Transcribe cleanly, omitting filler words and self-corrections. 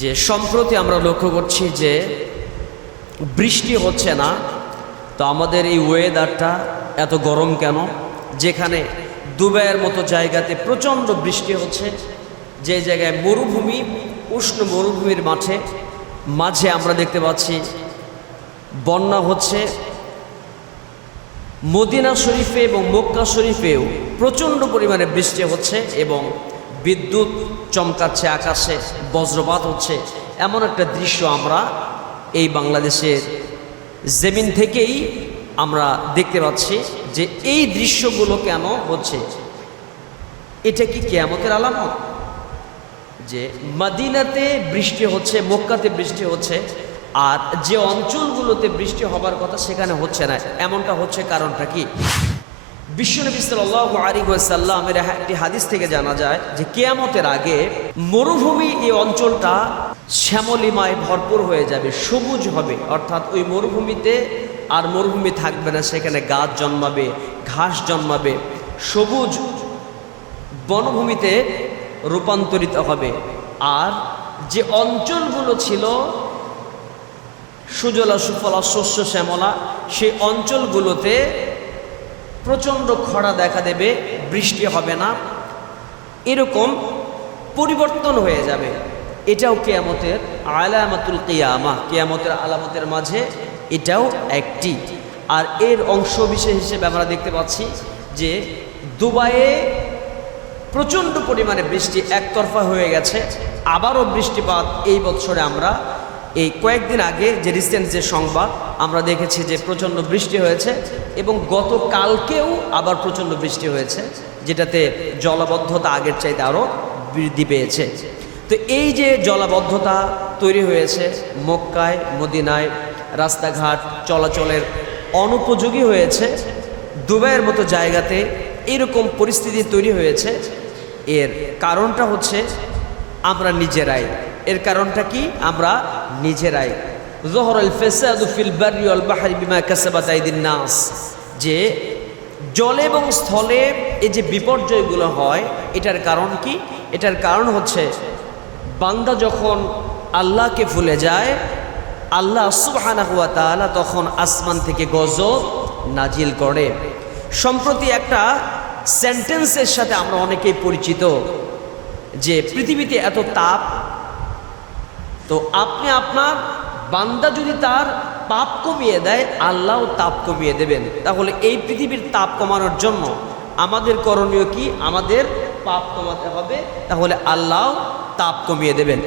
যে সম্প্রতি আমরা লক্ষ্য করছি যে বৃষ্টি হচ্ছে না। তো আমাদের এই ওয়েদারটা এত গরম কেন? যেখানে দুবাইয়ের মতো জায়গাতে প্রচণ্ড বৃষ্টি হচ্ছে, যে জায়গায় মরুভূমি, উষ্ণ মরুভূমির মাঝে আমরা দেখতে পাচ্ছি বন্যা হচ্ছে। মদিনা শরীফে এবং মক্কা শরীফেও প্রচণ্ড পরিমাণে বৃষ্টি হচ্ছে এবং বিদ্যুৎ চমকাচ্ছে, আকাশে বজ্রপাত হচ্ছে। এমন একটা দৃশ্য আমরা এই বাংলাদেশের জমিন থেকেই আমরা দেখতে পাচ্ছি যে এই দৃশ্যগুলো কেন হচ্ছে। এটা কি কিয়ামতের আলামত? যে মদিনাতে বৃষ্টি হচ্ছে, মক্কাতে বৃষ্টি হচ্ছে, আর যে অঞ্চলগুলোতে বৃষ্টি হবার কথা সেখানে হচ্ছে না, এমনটা হচ্ছে কারণটা কি? বিশ্বনবী সাল্লাল্লাহু আলাইহি ওয়াসাল্লামের একটি হাদিস থেকে জানা যায় যে কিয়ামতের আগে মরুভূমি এই অঞ্চলটা শ্যামলিমায় ভরপুর হয়ে যাবে, সবুজ হবে। অর্থাৎ ওই মরুভূমিতে আর মরুভূমি থাকবে না, সেখানে গাছ জন্মাবে, ঘাস জন্মাবে, সবুজ বনভূমিতে রূপান্তরিত হবে। আর যে অঞ্চলগুলো ছিল সুজলা সুফলা শস্য শ্যামলা, সেই অঞ্চলগুলোতে প্রচণ্ড খরা দেখা দেবে, বৃষ্টি হবে না, এরকম পরিবর্তন হয়ে যাবে। এটাও কিয়ামতের আলামাতুল কিয়ামা, কিয়ামতের আলামতের মাঝে এটাও একটি। আর এর অংশ বিশেষ হিসেবে আমরা দেখতে পাচ্ছি যে দুবাইয়ে প্রচণ্ড পরিমাণে বৃষ্টি একতরফা হয়ে গেছে। আবারও বৃষ্টিপাত এই বছরে আমরা এই কয়েকদিন আগে যে রিসেন্ট যে সংবাদ আমরা দেখেছি যে প্রচণ্ড বৃষ্টি হয়েছে, এবং গতকালকেও আবার প্রচণ্ড বৃষ্টি হয়েছে, যেটাতে জলাবদ্ধতা আগের চাইতে আরও বৃদ্ধি পেয়েছে। তো এই যে জলাবদ্ধতা তৈরি হয়েছে মক্কায়, মদিনায়, রাস্তাঘাট চলাচলের অনুপযোগী হয়েছে, দুবাইয়ের মতো জায়গাতে এইরকম পরিস্থিতি তৈরি হয়েছে। এর কারণটা হচ্ছে আমরা নিজেরাই। এর কারণটা কি? আমরা নিজেরাই। যহরাল ফাসাদু ফিল বাররি ওয়াল বাহরি বিমা কাসাবাত আইদিন নাস, যে জলে এবং স্থলে এই যে বিপর্যয়গুলো হয়, এটার কারণ কি? এটার কারণ হচ্ছে বান্দা যখন আল্লাহকে ভুলে যায়, আল্লাহ সুবহানাহু ওয়া তাআলা তখন আসমান থেকে গজব নাজিল করে। সম্প্রতি একটা সেন্টেন্সের সাথে আমরা অনেকেই পরিচিত যে পৃথিবীতে এত তাপ, তো আপনি আপনার বান্দা যদি তার পাপ কমিয়ে দেয়, আল্লাহও তাপ কমিয়ে দেবেন। তাহলে এই পৃথিবীর তাপ কমানোর জন্য আমাদের করণীয় কি? আমাদের পাপ কমাতে হবে, তাহলে আল্লাহও তাপ কমিয়ে দেবেন।